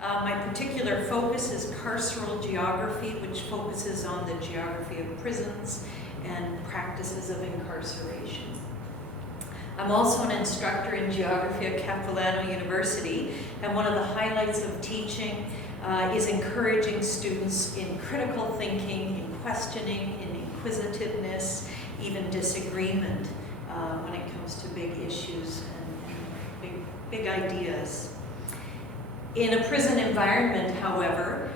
My particular focus is carceral geography, which focuses on the geography of prisons and practices of incarceration. I'm also an instructor in geography at Capilano University, and one of the highlights of teaching is encouraging students in critical thinking, in questioning, in inquisitiveness, even disagreement when it comes to big issues and big ideas. In a prison environment, however,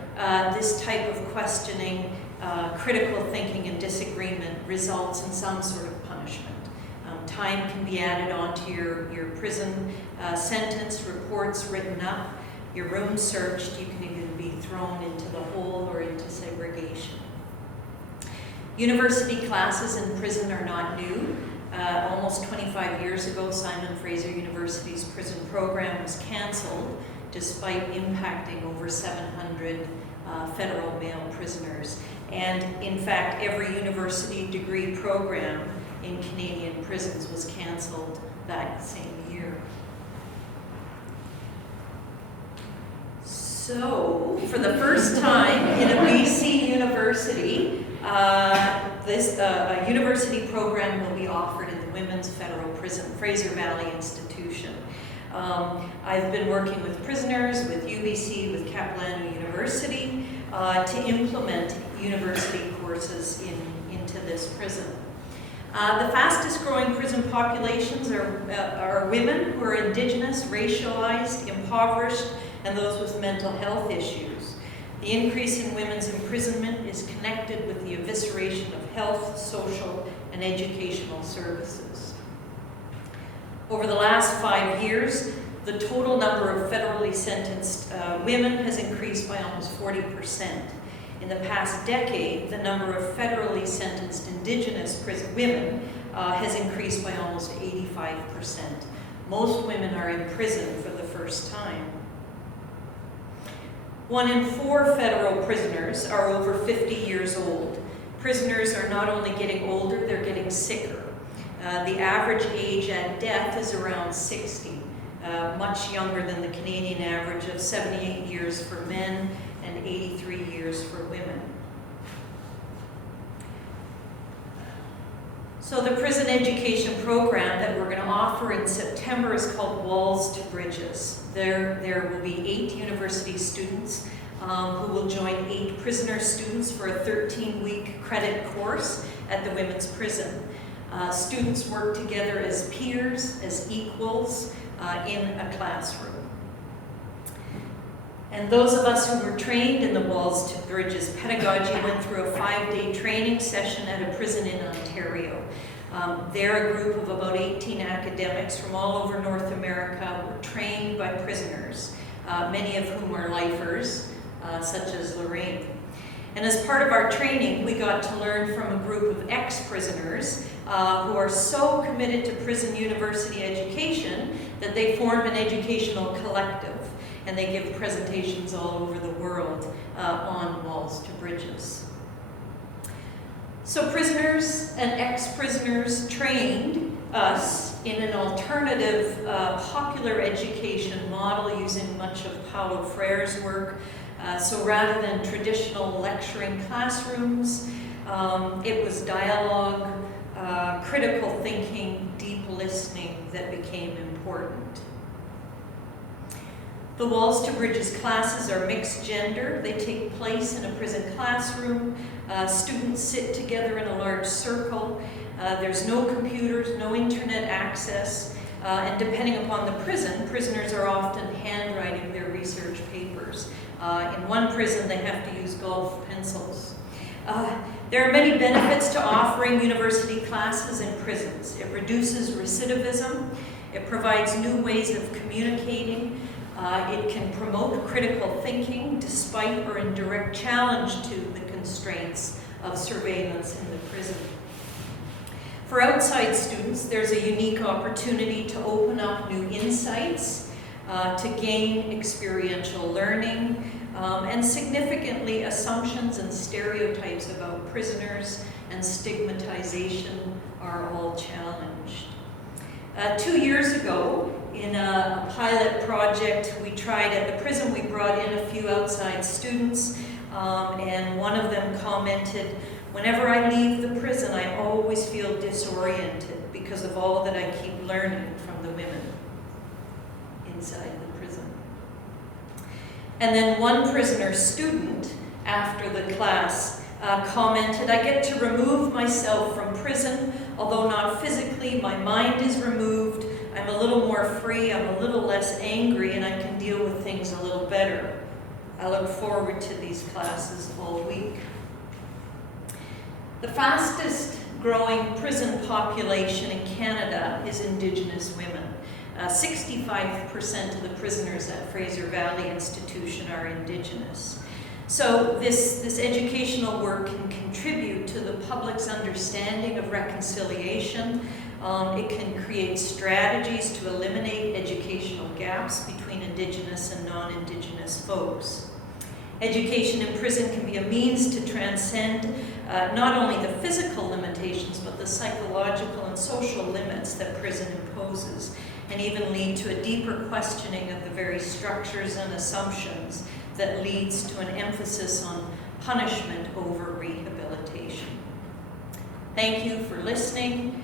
this type of questioning, critical thinking, and disagreement results in some sort of punishment. Time can be added onto your prison sentence, reports written up, your room searched. You can even be thrown into the hole or into segregation. University classes in prison are not new. Almost 25 years ago, Simon Fraser University's prison program was canceled, despite impacting over 700 federal male prisoners. And in fact, every university degree program in Canadian prisons was canceled that same year. So, for the first time in a BC university, a university program will be offered in the Women's Federal Prison, Fraser Valley Institution. I've been working with prisoners, with UBC, with Capilano University to implement university courses into this prison. The fastest growing prison populations are women who are Indigenous, racialized, impoverished, and those with mental health issues. The increase in women's imprisonment is connected with the evisceration of health, social, and educational services. Over the last 5 years, the total number of federally sentenced women has increased by almost 40%. In the past decade, the number of federally sentenced Indigenous prison women has increased by almost 85%. Most women are in prison for the first time. 1 in 4 federal prisoners are over 50 years old. Prisoners are not only getting older, they're getting sicker. The average age at death is around 60, much younger than the Canadian average of 78 years for men and 83 years for women. So the prison education program that we're going to offer in September is called Walls to Bridges. There will be 8 university students who will join 8 prisoner students for a 13-week credit course at the women's prison. Students work together as peers, as equals, in a classroom. And those of us who were trained in the Walls to Bridges pedagogy went through a 5-day training session at a prison in Ontario. There, a group of about 18 academics from all over North America were trained by prisoners, many of whom are lifers, such as Lorraine. And as part of our training, we got to learn from a group of ex-prisoners who are so committed to prison university education that they form an educational collective, and they give presentations all over the world on Walls to Bridges. So prisoners and ex-prisoners trained us in an alternative popular education model using much of Paulo Freire's work. So rather than traditional lecturing classrooms, it was dialogue, critical thinking, deep listening that became important. The Walls to Bridges classes are mixed gender. They take place in a prison classroom. Students sit together in a large circle. There's no computers, no internet access, and depending upon the prison, prisoners are often handwriting their research papers. In one prison, they have to use golf pencils. There are many benefits to offering university classes in prisons. It reduces recidivism. It provides new ways of communicating. It can promote critical thinking despite or in direct challenge to the constraints of surveillance in the prison. For outside students, there's a unique opportunity to open up new insights, to gain experiential learning, and significantly, assumptions and stereotypes about prisoners and stigmatization are all challenged. 2 years ago, in a pilot project we tried at the prison, we brought in a few outside students, and one of them commented, "Whenever I leave the prison, I always feel disoriented because of all that I keep learning from the women inside the prison." And then one prisoner student, after the class, commented, "I get to remove myself from prison, although not physically, my mind is removed, I'm a little more free, I'm a little less angry, and I can deal with things a little better. I look forward to these classes all week." The fastest growing prison population in Canada is Indigenous women. 65% of the prisoners at Fraser Valley Institution are Indigenous. So this educational work can contribute to the public's understanding of reconciliation. It can create strategies to eliminate educational gaps between Indigenous and non-Indigenous folks. Education in prison can be a means to transcend not only the physical limitations, but the psychological and social limits that prison imposes, and even lead to a deeper questioning of the very structures and assumptions that leads to an emphasis on punishment over rehabilitation. Thank you for listening.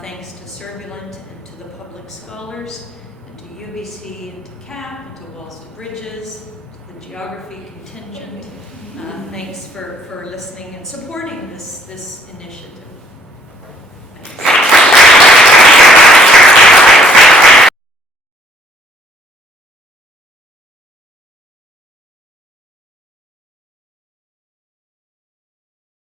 Thanks to Turbulent and to the public scholars, and to UBC and to CAP and to Walls to Bridges, to the geography contingent. Thanks for listening and supporting this initiative.